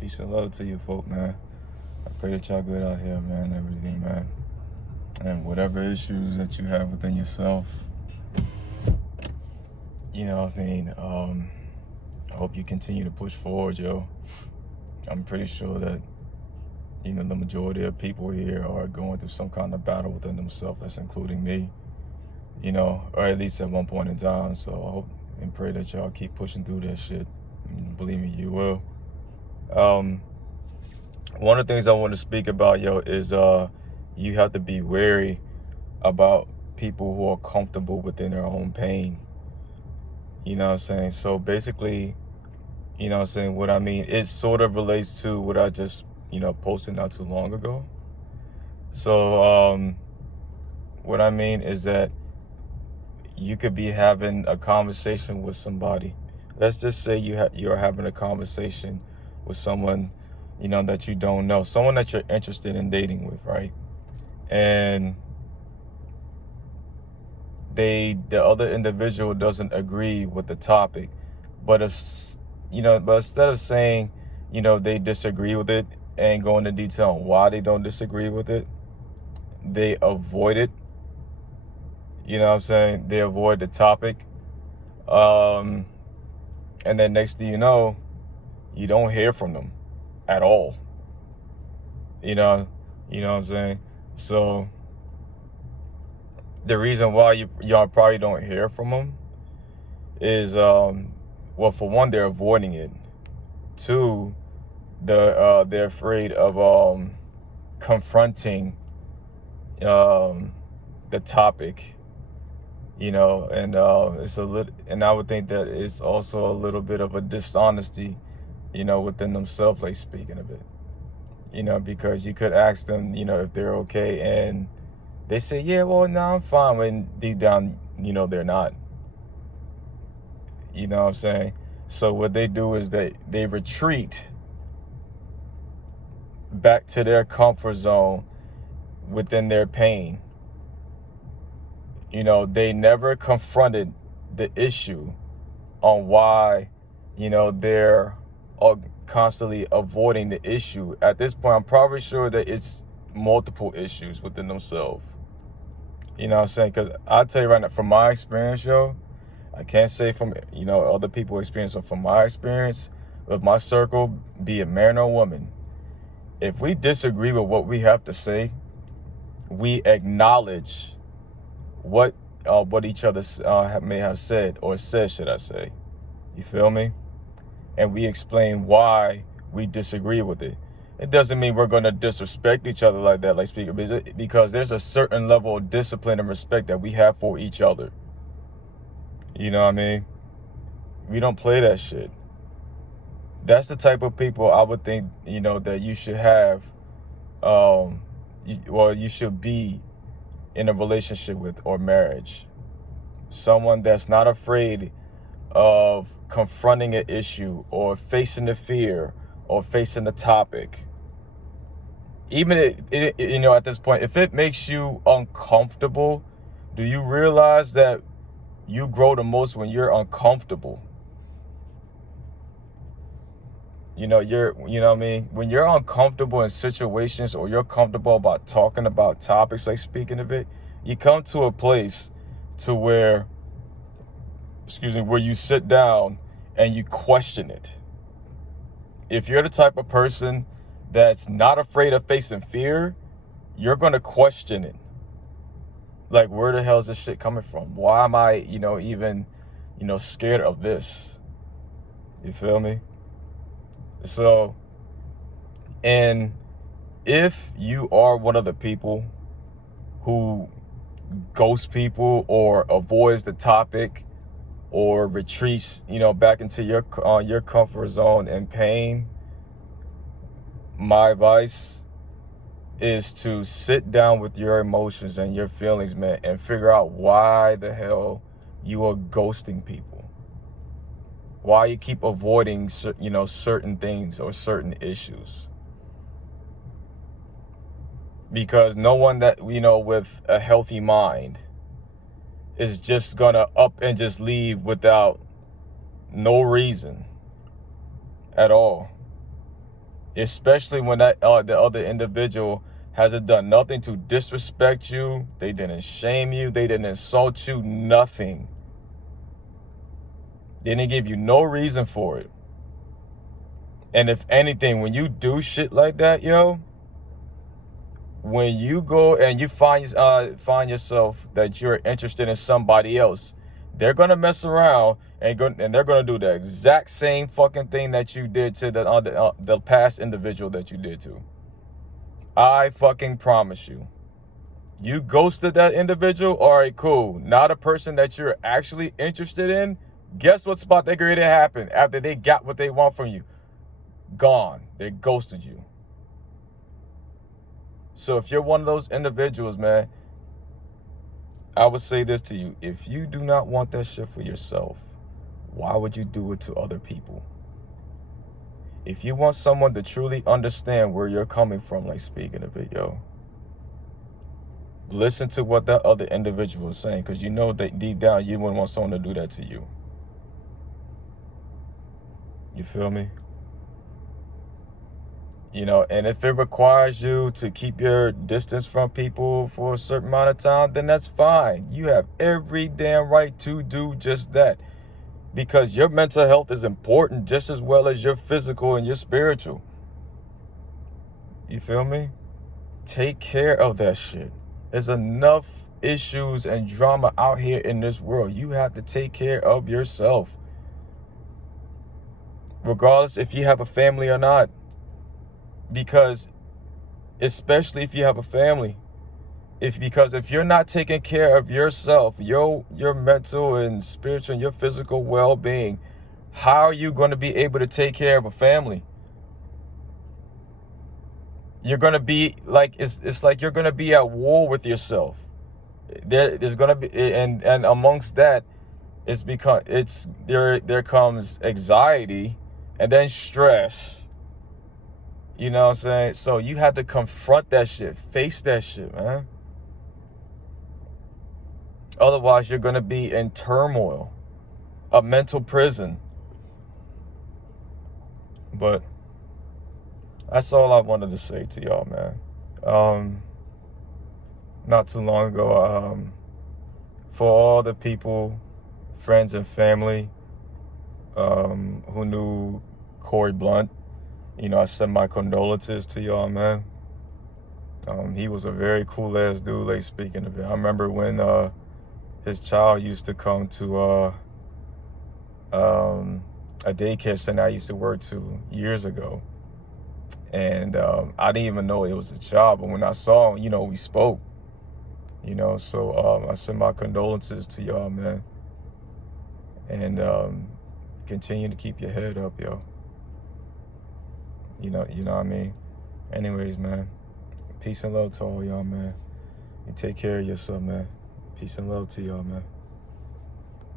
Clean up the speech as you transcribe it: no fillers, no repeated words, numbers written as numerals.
Peace and love to you folk, man. I pray that y'all good out here, man, everything, man. And whatever issues that you have within yourself, you know what I mean? I hope you continue to push forward, yo. I'm pretty sure that, the majority of people here are going through some kind of battle within themselves, that's including me, or at least at one point in time. So I hope and pray that y'all keep pushing through that shit. And believe me, you will. One of the things I want to speak about, yo, is you have to be wary about people who are comfortable within their own pain. You know what I'm saying? So basically, what I mean, it sort of relates to what I just, posted not too long ago. So what I mean is that you could be having a conversation with somebody. Let's just say you're having a conversation with someone, that you don't know, someone that you're interested in dating with, right? And the other individual doesn't agree with the topic, but instead of saying, they disagree with it and go into detail on why they don't disagree with it, they avoid it. You know what I'm saying? They avoid the topic. And then next thing you don't hear from them at all. You know what I'm saying? So the reason why y'all probably don't hear from them is, well, for one, they're avoiding it. Two, they're afraid of confronting the topic. And it's a little, and I would think that it's also a little bit of a dishonesty, within themselves, like speaking of it. Because you could ask them, if they're okay, and they say, yeah, well, no, I'm fine, when deep down, they're not. You know what I'm saying? So what they do is they retreat back to their comfort zone within their pain. They never confronted the issue on why, they're constantly avoiding the issue. At this point, I'm probably sure that it's multiple issues within themselves. You know what I'm saying? Because I'll tell you right now, from my experience, yo, I can't say from, other people's experience, or from my experience with my circle, be it man or woman, if we disagree with what we have to say, we acknowledge what each other may have said, or said, should I say. You feel me? And we explain why we disagree with it. It doesn't mean we're going to disrespect each other like that, like speaker, because there's a certain level of discipline and respect that we have for each other. You know what I mean? We don't play that shit. That's the type of people I would think, that you should have, you should be in a relationship with, or marriage. Someone that's not afraid of confronting an issue, or facing the fear, or facing the topic. Even at this point, if it makes you uncomfortable, do you realize that you grow the most when you're uncomfortable? You know what I mean? When you're uncomfortable in situations, or you're comfortable about talking about topics, like speaking of it, you come to a place to where you sit down and you question it. If you're the type of person that's not afraid of facing fear, you're going to question it. Like, where the hell is this shit coming from? Why am I, even, scared of this? You feel me? So, and if you are one of the people who ghosts people, or avoids the topic, or retreats, back into your comfort zone and pain, my advice is to sit down with your emotions and your feelings, man, and figure out why the hell you are ghosting people. Why you keep avoiding, certain things or certain issues. Because no one that, with a healthy mind is just gonna up and just leave without no reason at all. especially when that the other individual hasn't done nothing to disrespect you. They didn't shame you. They didn't insult you. Nothing. They didn't give you no reason for it. And if anything, when you do shit like that, yo, when you go and you find yourself that you're interested in somebody else, they're gonna mess around and they're gonna do the exact same fucking thing that you did to the past individual that you did to. I fucking promise you. You ghosted that individual, all right, cool. Now the person that you're actually interested in, guess what's about to get to happen after they got what they want from you? Gone. They ghosted you. So if you're one of those individuals, man, I would say this to you. If you do not want that shit for yourself, why would you do it to other people? If you want someone to truly understand where you're coming from, like speaking of it, yo, listen to what that other individual is saying, because you know that deep down you wouldn't want someone to do that to you. You feel me? You know, and if it requires you to keep your distance from people for a certain amount of time, then that's fine. You have every damn right to do just that, because your mental health is important just as well as your physical and your spiritual. You feel me? Take care of that shit. There's enough issues and drama out here in this world. You have to take care of yourself, regardless if you have a family or not. Because especially if you have a family, because if you're not taking care of yourself, your mental and spiritual and your physical well-being, how are you going to be able to take care of a family? You're going to be like, it's like you're going to be at war with yourself. There's going to be, and amongst that, there comes anxiety and then stress. You know what I'm saying? So you have to confront that shit, face that shit, man. Otherwise, you're going to be in turmoil, a mental prison. But that's all I wanted to say to y'all, man. Not too long ago, for all the people, friends and family, who knew Corey Blunt, you know, I send my condolences to y'all, man. He was a very cool ass dude, like speaking of it. I remember when his child used to come to a daycare center I used to work to years ago. And I didn't even know it was a child, but when I saw him, you know, we spoke. You know, so I send my condolences to y'all, man. And continue to keep your head up, yo. You know what I mean? Anyways, man, peace and love to all y'all, man. You take care of yourself, man. Peace and love to y'all, man.